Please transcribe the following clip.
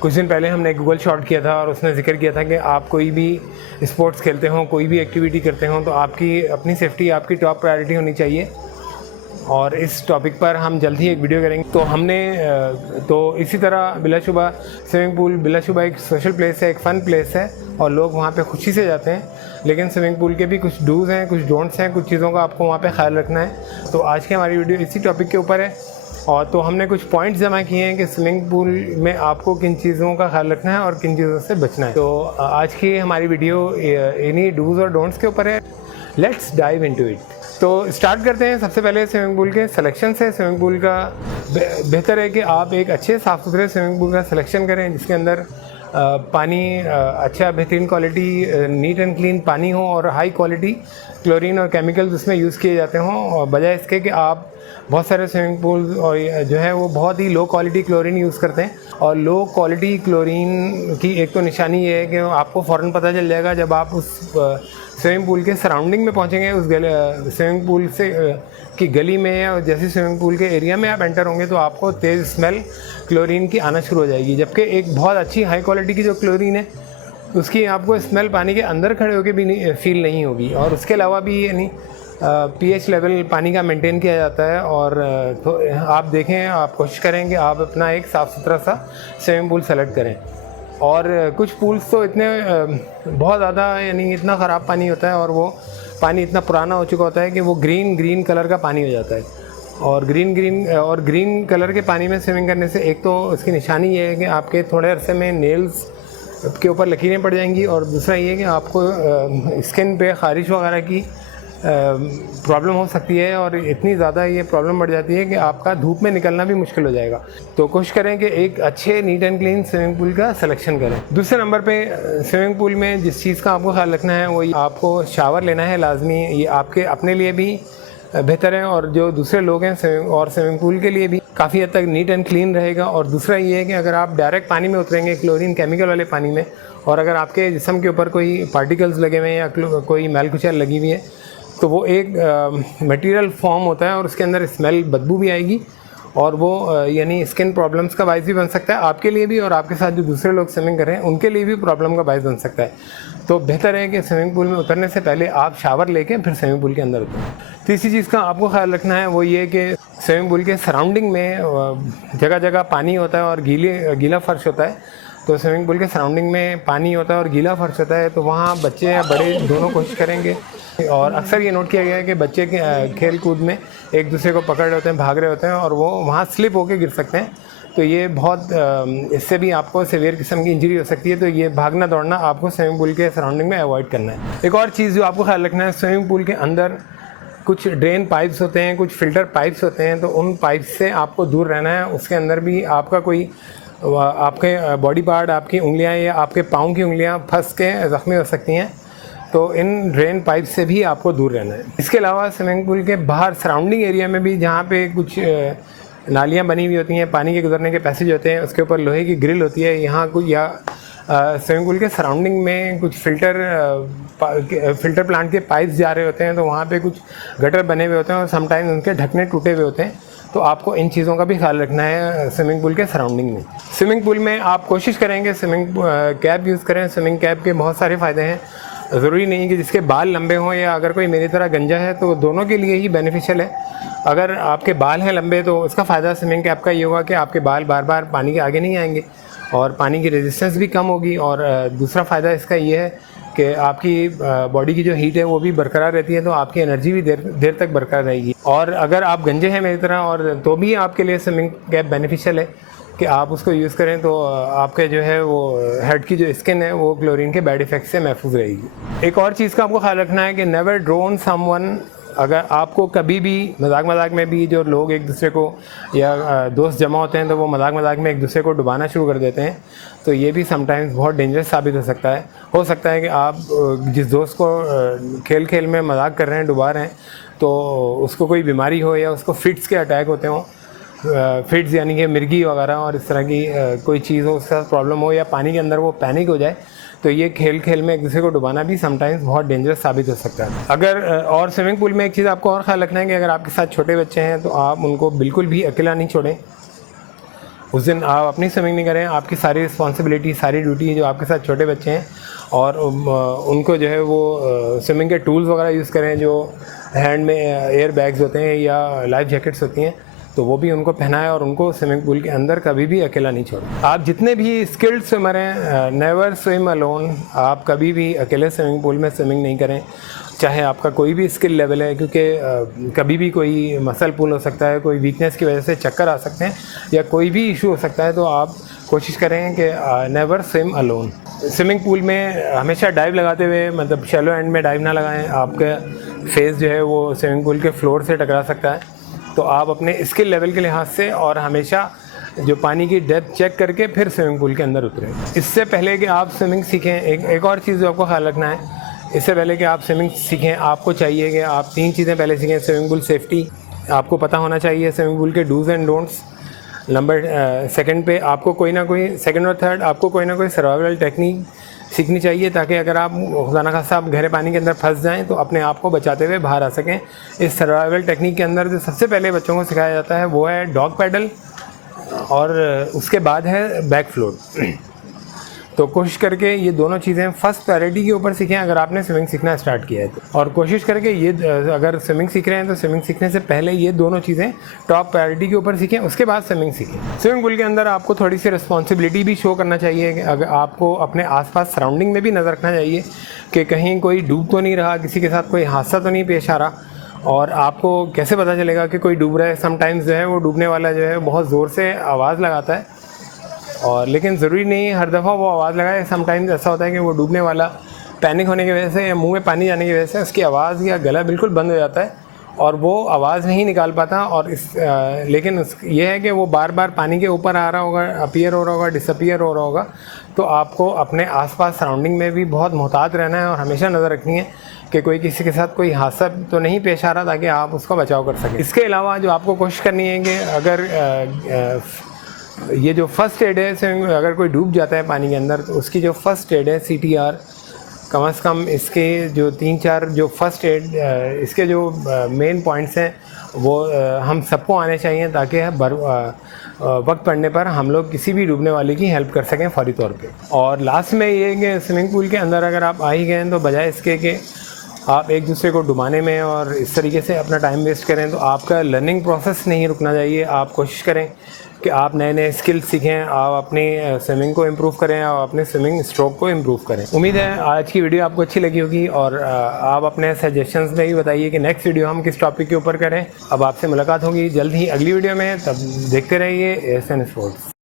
कुछ दिन पहले हमने गूगल शॉट किया था और उसने जिक्र किया था कि आप कोई भी स्पोर्ट्स खेलते हो, कोई भी एक्टिविटी करते हो, तो आपकी अपनी सेफ्टी आपकी टॉप प्रायोरिटी होनी चाहिए। और इस टॉपिक पर हम जल्द ही एक वीडियो करेंगे। तो हमने तो इसी तरह बिलाशुबा स्विमिंग पूल बिलाशुबा एक सोशल प्लेस है, एक फ़न प्लेस है और लोग वहाँ पे खुशी से जाते हैं। लेकिन स्विमिंग पूल के भी कुछ डूज़ हैं, कुछ डोंट्स हैं, कुछ चीज़ों का आपको वहाँ पे ख्याल रखना है। तो आज की हमारी वीडियो इसी टॉपिक के ऊपर है। और तो हमने कुछ पॉइंट्स जमा किए हैं कि स्विमिंग पूल में आपको किन चीज़ों का ख्याल रखना है और किन चीज़ों से बचना है। तो आज की हमारी वीडियो इन्हीं डूज़ और डोंट्स के ऊपर है। Let's dive into it. तो स्टार्ट करते हैं सबसे पहले स्विमिंग पूल के सिलेक्शन से। स्विमिंग पूल का बेहतर है कि आप एक अच्छे साफ़ सुथरे स्विमिंग पूल का सिलेक्शन करें जिसके अंदर पानी अच्छा बेहतरीन क्वालिटी नीट एंड क्लीन पानी हो और हाई क्वालिटी क्लोरीन और केमिकल्स उसमें यूज़ किए जाते हों, और बजाय इसके कि आप बहुत सारे स्विमिंग पूल और जो है वो बहुत ही लो क्वालिटी क्लोरीन यूज़ करते हैं। और लो क्वालिटी क्लोरीन की एक तो निशानी ये है कि आपको फ़ौरन पता चल जाएगा जब आप उस स्विमिंग पूल के सराउंडिंग में पहुंचेंगे, उस स्विमिंग पूल से की गली में या जैसे स्विमिंग पूल के एरिया में आप एंटर होंगे तो आपको तेज़ स्मेल क्लोरीन की आना शुरू हो जाएगी। जबकि एक बहुत अच्छी हाई क्वालिटी की जो क्लोरीन है उसकी आपको स्मेल पानी के अंदर खड़े होकर भी फील नहीं होगी। और उसके अलावा भी यानी पीएच लेवल पानी का मेंटेन किया जाता है। और तो आप देखें, आप कोशिश करें कि आप अपना एक साफ़ सुथरा सा स्विमिंग पूल सेलेक्ट करें। और कुछ पूल्स तो इतने बहुत ज़्यादा यानी इतना ख़राब पानी होता है और वो पानी इतना पुराना हो चुका होता है कि वो ग्रीन कलर का पानी हो जाता है। और ग्रीन कलर के पानी में स्विमिंग करने से एक तो उसकी निशानी ये है कि आपके थोड़े अरसे में नेल्स के ऊपर लकीरें पड़ जाएंगी, और दूसरा ये कि आपको स्किन पे ख़ारिश वगैरह की प्रॉब्लम हो सकती है। और इतनी ज़्यादा ये प्रॉब्लम बढ़ जाती है कि आपका धूप में निकलना भी मुश्किल हो जाएगा। तो कोशिश करें कि एक अच्छे neat and clean swimming pool का सिलेक्शन करें। दूसरे नंबर पे स्विमिंग पूल में जिस चीज़ का आपको ख्याल रखना है वो आपको शावर लेना है लाजमी। ये आपके अपने लिए भी बेहतर है और जो दूसरे लोग हैं स्विमिंग पूल के लिए भी काफ़ी हद तक नीट एंड क्लीन रहेगा। और दूसरा ये है कि अगर आप डायरेक्ट पानी में उतरेंगे क्लोरीन केमिकल वाले पानी में, और अगर आपके जिस्म के ऊपर कोई पार्टिकल्स लगे हुए हैं या कोई मैलकुचल लगी हुई है, तो वो एक मटेरियल फॉर्म होता है और उसके अंदर स्मेल बदबू भी आएगी और वो यानी स्किन प्रॉब्लम्स का बायस भी बन सकता है आपके लिए भी, और आपके साथ जो दूसरे लोग स्विमिंग कर रहे हैं उनके लिए भी प्रॉब्लम का बायस बन सकता है। तो बेहतर है कि स्विमिंग पूल में उतरने से पहले आप शावर लेके फिर स्विमिंग पूल के अंदर उतरें। तीसरी चीज़ का आपको ख्याल रखना है वो ये कि स्विमिंग पूल के सराउंडिंग में जगह जगह पानी होता है और गीला फर्श होता है। तो स्विमिंग पूल के सराउंडिंग में पानी होता है और गीला फर्श होता है, तो वहाँ बच्चे या बड़े दोनों कोशिश करेंगे। और अक्सर ये नोट किया गया है कि बच्चे खेल कूद में एक दूसरे को पकड़ रहे होते हैं, भाग रहे होते हैं और वो वहाँ स्लिप होकर गिर सकते हैं। तो ये बहुत इससे भी आपको सीवियर किस्म की इंजरी हो सकती है। तो ये भागना दौड़ना आपको स्विमिंग पूल के सराउंडिंग में अवॉइड करना है। एक और चीज़ जो आपको ख्याल रखना है, स्विमिंग पूल के अंदर कुछ ड्रेन पाइप्स होते हैं, कुछ फ़िल्टर पाइप्स होते हैं, तो उन पाइप्स से आपको दूर रहना है। उसके अंदर भी आपका कोई आपके बॉडी पार्ट, आपकी उंगलियां या आपके पाँव की उंगलियां फंस के ज़ख्मी हो सकती हैं। तो इन ड्रेन पाइप से भी आपको दूर रहना है। इसके अलावा स्विमिंग पूल के बाहर सराउंडिंग एरिया में भी जहाँ पे कुछ नालियाँ बनी हुई होती हैं, पानी के गुजरने के पैसेज होते हैं, उसके ऊपर लोहे की ग्रिल होती है, यहाँ कोई या स्विमिंग पूल के सराउंडिंग में कुछ फ़िल्टर प्लांट के पाइप्स जा रहे होते हैं, तो वहाँ पे कुछ गटर बने हुए होते हैं और समटाइम्स उनके ढकने टूटे हुए होते हैं। तो आपको इन चीज़ों का भी ख्याल रखना है स्विमिंग पूल के सराउंडिंग में। स्विमिंग पूल में आप कोशिश करेंगे स्विमिंग कैप यूज़ करें। स्विमिंग कैप के बहुत सारे फ़ायदे हैं। ज़रूरी नहीं कि जिसके बाल लंबे हों या अगर कोई मेरी तरह गंजा है, तो दोनों के लिए ही बेनिफिशियल है। अगर आपके बाल हैं लंबे तो उसका फ़ायदा स्विमिंग कैप का ये होगा कि आपके बाल बार बार पानी के आगे नहीं आएंगे और पानी की रेजिस्टेंस भी कम होगी। और दूसरा फ़ायदा इसका ये है कि आपकी बॉडी की जो हीट है वो भी बरकरार रहती है, तो आपकी एनर्जी भी देर तक बरकरार रहेगी। और अगर आप गंजे हैं मेरी तरह और तो भी आपके लिए स्विमिंग कैप बेनिफिशियल है कि आप उसको यूज़ करें, तो आपके जो है वो हेड की जो स्किन है वो क्लोरीन के बैड इफ़ेक्ट से महफूज रहेगी। एक और चीज़ का आपको ख्याल रखना है कि नेवर ड्रोन समवन। अगर आपको कभी भी मजाक में भी जो लोग एक दूसरे को या दोस्त जमा होते हैं तो वो मजाक में एक दूसरे को डुबाना शुरू कर देते हैं, तो ये भी समटाइम्स बहुत डेंजरस साबित हो सकता है कि आप जिस दोस्त को खेल में मजाक कर रहे हैं, डुबा रहे हैं, तो उसको कोई बीमारी हो या उसको फिट्स के अटैक होते हों, फिट्स यानी कि मिर्गी वगैरह और इस तरह की कोई चीज़ हो, उसका प्रॉब्लम हो या पानी के अंदर वो पैनिक हो जाए, तो ये खेल में एक दूसरे को डुबाना भी समटाइम्स बहुत डेंजरस साबित हो सकता है। अगर और स्विमिंग पूल में एक चीज़ आपको और ख्याल रखना है कि अगर आपके साथ छोटे बच्चे हैं तो आप उनको बिल्कुल भी अकेला नहीं छोड़ें। उस दिन आप अपनी स्विमिंग नहीं करें, आपकी सारी रिस्पॉन्सिबिलिटी, सारी ड्यूटी जो आपके साथ छोटे बच्चे हैं और उनको जो है वो स्विमिंग के टूल्स वगैरह यूज़ करें, जो हैंड में एयर बैग्स होते हैं या लाइफ जैकेट्स होती हैं, तो वो भी उनको पहनाएं और उनको स्विमिंग पूल के अंदर कभी भी अकेला नहीं छोड़ें। आप जितने भी स्किल्ड स्विमर हैं, नेवर स्विम अलोन। आप कभी भी अकेले स्विमिंग पूल में स्विमिंग नहीं करें, चाहे आपका कोई भी स्किल लेवल है, क्योंकि कभी भी कोई मसल पुल हो सकता है, कोई वीकनेस की वजह से चक्कर आ सकते हैं या कोई भी इशू हो सकता है। तो आप कोशिश करें कि never swim alone. Swimming pool में हमेशा डाइव लगाते हुए, मतलब शैलो एंड में डाइव ना लगाएं। आपका फेस जो है वो स्विमिंग पूल के फ्लोर से टकरा सकता है, तो आप अपने स्किल लेवल के लिहाज से और हमेशा जो पानी की डेप्थ चेक करके फिर स्विमिंग पूल के अंदर उतरें। इससे पहले कि आप स्विमिंग सीखें, एक और चीज़ जो आपको ख्याल रखना है, इससे पहले कि आप स्विमिंग सीखें आपको चाहिए कि आप 3 चीज़ें पहले सीखें। स्विमिंग पूल सेफ्टी आपको पता होना चाहिए, स्विमिंग पूल के do's and don'ts. Number second पे आपको कोई ना कोई, सेकंड और थर्ड आपको कोई ना कोई सर्वाइवल टेक्निक सीखनी चाहिए, ताकि अगर आप खुदा न खास्ता आप गहरे पानी के अंदर फंस जाएं तो अपने आप को बचाते हुए बाहर आ सकें। इस सर्वाइवल टेक्निक के अंदर जो सबसे पहले बच्चों को सिखाया जाता है वो है डॉग पैडल और उसके बाद है बैक फ्लोट। तो कोशिश करके ये दोनों चीज़ें फर्स्ट प्रायोरिटी के ऊपर सीखें अगर आपने स्विमिंग सीखना स्टार्ट किया है तो। और कोशिश करके ये, अगर स्विमिंग सीख रहे हैं तो स्विमिंग सीखने से पहले ये दोनों चीज़ें टॉप प्रायोरिटी के ऊपर सीखें, उसके बाद स्विमिंग सीखें। स्विमिंग पूल के अंदर आपको थोड़ी सी रिस्पॉन्सिबिलिटी भी शो करना चाहिए कि अगर आपको अपने आसपास सराउंडिंग में भी नज़र रखना चाहिए कि कहीं कोई डूब तो नहीं रहा, किसी के साथ कोई हादसा तो नहीं पेश आ रहा। और आपको कैसे पता चलेगा कि कोई डूब रहा है? समटाइम्स जो है वो डूबने वाला जो है बहुत ज़ोर से आवाज़ लगाता है, और लेकिन ज़रूरी नहीं हर दफ़ा वो आवाज़ लगाए। समटाइम्स ऐसा होता है कि वो डूबने वाला पैनिक होने की वजह से या मुंह में पानी जाने की वजह से उसकी आवाज़ या गला बिल्कुल बंद हो जाता है और वो आवाज़ नहीं निकाल पाता। और लेकिन ये है कि वो बार बार पानी के ऊपर आ रहा होगा, अपीयर हो रहा होगा, डिसअपीयर हो रहा होगा। तो आपको अपने आसपास सराउंडिंग में भी बहुत मोहतात रहना है और हमेशा नज़र रखनी है कि कोई किसी के साथ कोई हादसा तो नहीं पेश आ रहा, ताकि आप उसका बचाव कर सकें। इसके अलावा जो आपको कोशिश करनी है कि अगर ये जो फर्स्ट एड है, अगर कोई डूब जाता है पानी के अंदर तो उसकी जो फर्स्ट एड है CTR, कम से कम इसके जो 3-4 जो फर्स्ट एड इसके जो मेन पॉइंट्स हैं वो हम सबको आने चाहिए, ताकि वक्त पड़ने पर हम लोग किसी भी डूबने वाले की हेल्प कर सकें फौरी तौर पे। और लास्ट में ये कि स्विमिंग पूल के अंदर अगर आप आ ही गए तो बजाय इसके कि आप एक दूसरे को डुबाने में और इस तरीके से अपना टाइम वेस्ट करें, तो आपका लर्निंग प्रोसेस नहीं रुकना चाहिए। आप कोशिश करें कि आप नए नए स्किल्स सीखें, आप अपनी स्विमिंग को इम्प्रूव करें और अपने स्विमिंग स्ट्रोक को इम्प्रूव करें। उम्मीद है आज की वीडियो आपको अच्छी लगी होगी और आप अपने सजेशंस में भी बताइए कि नेक्स्ट वीडियो हम किस टॉपिक के ऊपर करें। अब आपसे मुलाकात होगी जल्द ही अगली वीडियो में, तब देखते रहिए ASN स्पोर्ट्स।